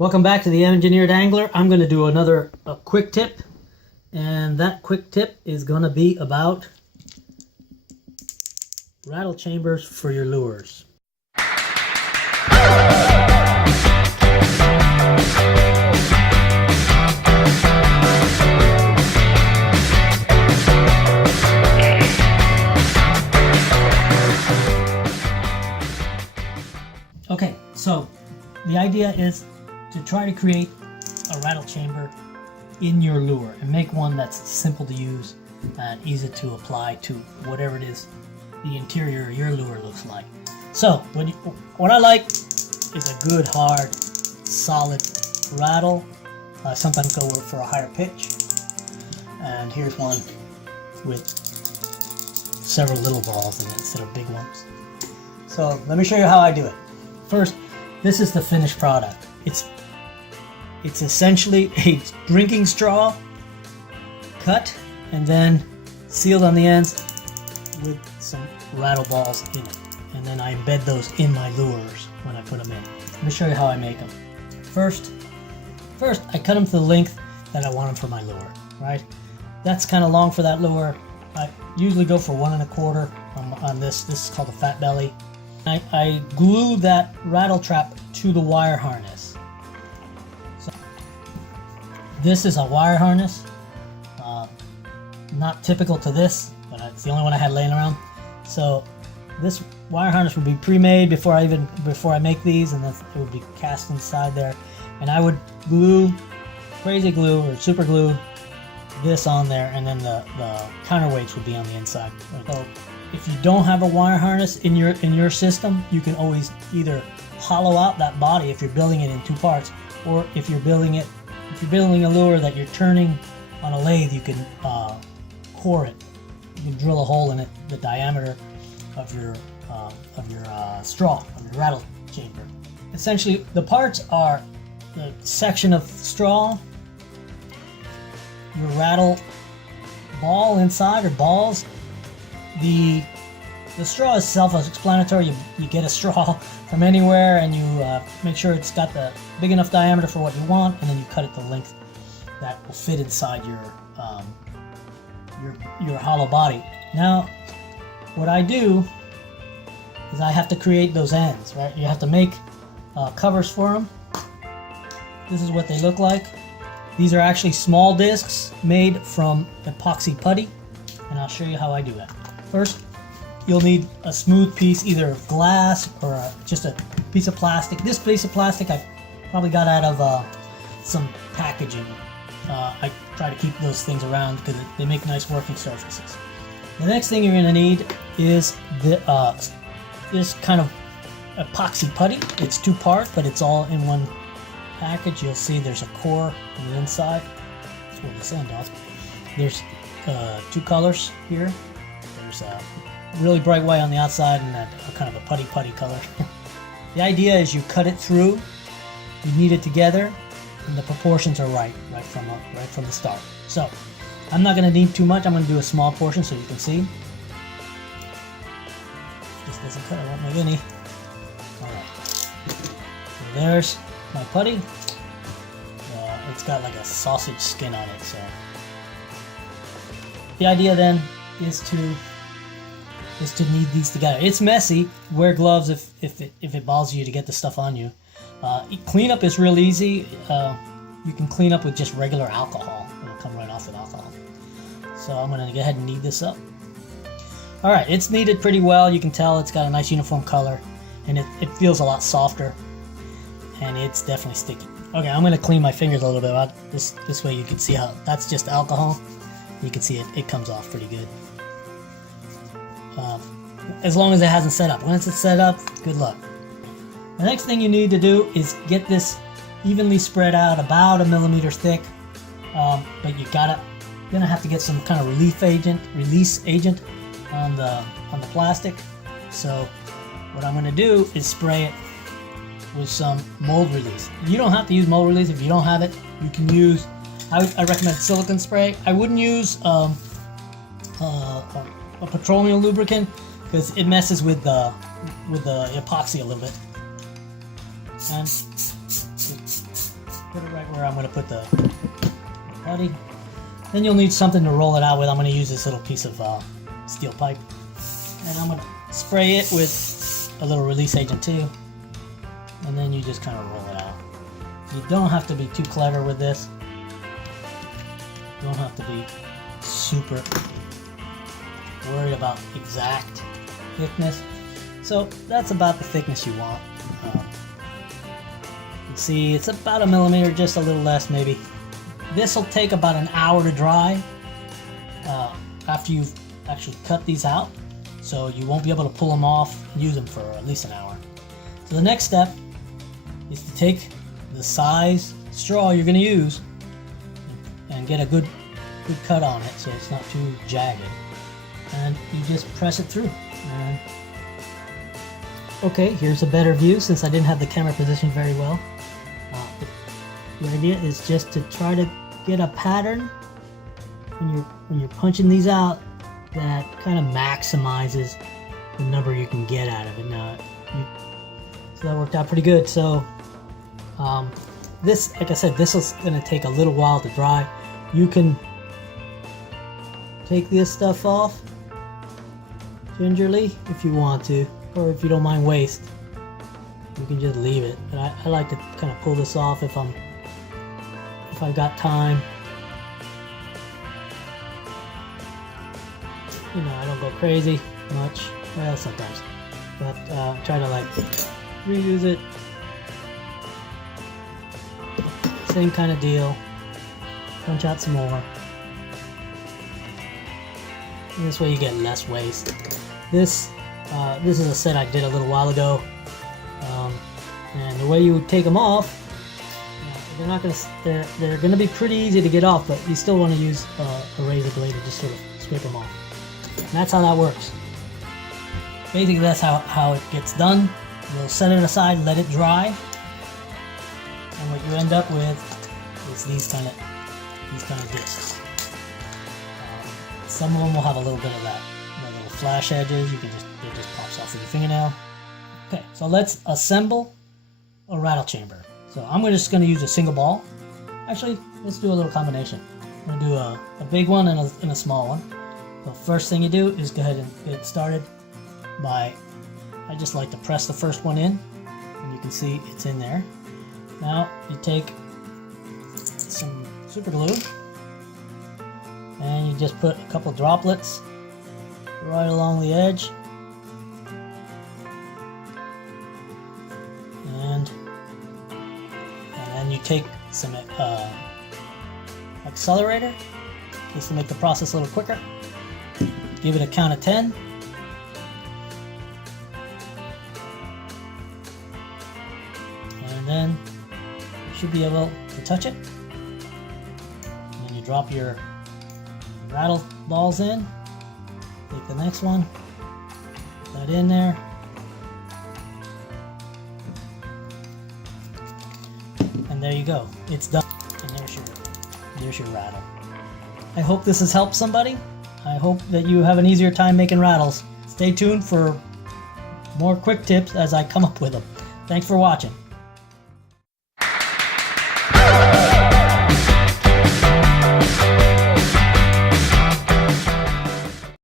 Welcome back to the Engineered Angler. I'm going to do another quick tip, and that quick tip is going to be about rattle chambers for your lures. Okay, so the idea is to try to create a rattle chamber in your lure and make one that's simple to use and easy to apply to whatever it is the interior of your lure looks like. So what I like is a good hard solid rattle. Sometimes go for a higher pitch, and here's one with several little balls in it instead of big ones. So let me show you how I do it. First, this is the finished product. It's essentially a drinking straw cut and then sealed on the ends with some rattle balls in it. And then I embed those in my lures when I put them in. Let me show you how I make them. First I cut them to the length that I want them for my lure, right? That's kind of long for that lure. I usually go for 1 1/4 on this. This is called a fat belly. I glue that rattle trap to the wire harness. So this is a wire harness, not typical to this, but it's the only one I had laying around. So this wire harness would be pre-made before I make these, and then it would be cast inside there. And I would glue, crazy glue or super glue this on there, and then the counterweights would be on the inside. So if you don't have a wire harness in your system, you can always either hollow out that body if you're building it in 2 parts, or if you're building a lure that you're turning on a lathe, you can core it. You can drill a hole in it, the diameter of your straw, of your rattle chamber. Essentially, the parts are the section of straw, your rattle ball inside, or balls. The straw is self-explanatory. You get a straw from anywhere, and you make sure it's got the big enough diameter for what you want, and then you cut it to length that will fit inside your hollow body. Now, what I do is I have to create those ends, right? You have to make covers for them. This is what they look like. These are actually small discs made from epoxy putty, and I'll show you how I do that. First, you'll need a smooth piece, either of glass or just a piece of plastic. This piece of plastic I probably got out of some packaging. I try to keep those things around because they make nice working surfaces. The next thing you're going to need is this kind of epoxy putty. It's 2 parts, but it's all in one package. You'll see there's a core on the inside. Let's pull this end off. There's 2 colors here. There's a really bright white on the outside and that kind of a putty color. The idea is you cut it through, you knead it together, and the proportions are right from the start. So I'm not going to knead too much. I'm going to do a small portion so you can see. This doesn't cut. I won't make any. All right. So there's my putty. It's got like a sausage skin on it. So the idea then is to knead these together. It's messy. Wear gloves if it bothers you to get the stuff on you. Cleanup is real easy. You can clean up with just regular alcohol. It'll come right off with alcohol. So I'm going to go ahead and knead this up. All right, it's kneaded pretty well. You can tell it's got a nice uniform color, and it feels a lot softer, and it's definitely sticky. Okay, I'm going to clean my fingers a little bit out. This way you can see how that's just alcohol. You can see it comes off pretty good. As long as it hasn't set up. Once it's set up, good luck. The next thing you need to do is get this evenly spread out, about 1 millimeter thick. But you're gonna have to get some kind of release agent on the plastic. So what I'm gonna do is spray it with some mold release. You don't have to use mold release if you don't have it. You can use. I recommend silicone spray. I wouldn't use a petroleum lubricant because it messes with the epoxy a little bit. And Put it right where I'm going to put the putty. Then you'll need something to roll it out with. I'm going to use this little piece of steel pipe. And I'm going to spray it with a little release agent too. And then you just kind of roll it out. You don't have to be too clever with this. You don't have to be super worried about exact thickness. So that's about the thickness you want. You can see it's about 1 millimeter, just a little less maybe. This will take about an hour to dry after you've actually cut these out. So you won't be able to pull them off and use them for at least an hour. So the next step is to take the size straw you're going to use and get a good cut on it so it's not too jagged, and you just press it through. And okay, here's a better view since I didn't have the camera positioned very well. The idea is just to try to get a pattern when you're punching these out that kind of maximizes the number you can get out of it. Now, so that worked out pretty good. So this, like I said, this is going to take a little while to dry. You can take this stuff off gingerly if you want to, or if you don't mind waste, you can just leave it. But I like to kind of pull this off if I've got time. You know, I don't go crazy much, well, sometimes, but try to like reuse it. Same kind of deal. Punch out some more. And this way you get less waste. This is a set I did a little while ago, and the way you take them off, they're gonna be pretty easy to get off, but you still want to use a razor blade to just sort of scrape them off. And that's how that works. Basically, that's how it gets done. You'll set it aside, let it dry, and what you end up with is these kind of discs. Some of them will have a little bit of that, little flash edges. It just pops off with your fingernail. Okay, so let's assemble a rattle chamber. So I'm just going to use a single ball. Actually, let's do a little combination. I'm going to do a big one and a small one. So first thing you do is go ahead and get started by, I just like to press the first one in, and you can see it's in there. Now you take some super glue and you just put a couple droplets right along the edge, and then you take some accelerator just to make the process a little quicker. Give it a count of 10. And then you should be able to touch it. And then you drop your rattle balls in. Take the next one. Put that in there. And there you go. It's done. And there's your rattle. I hope this has helped somebody. I hope that you have an easier time making rattles. Stay tuned for more quick tips as I come up with them. Thanks for watching.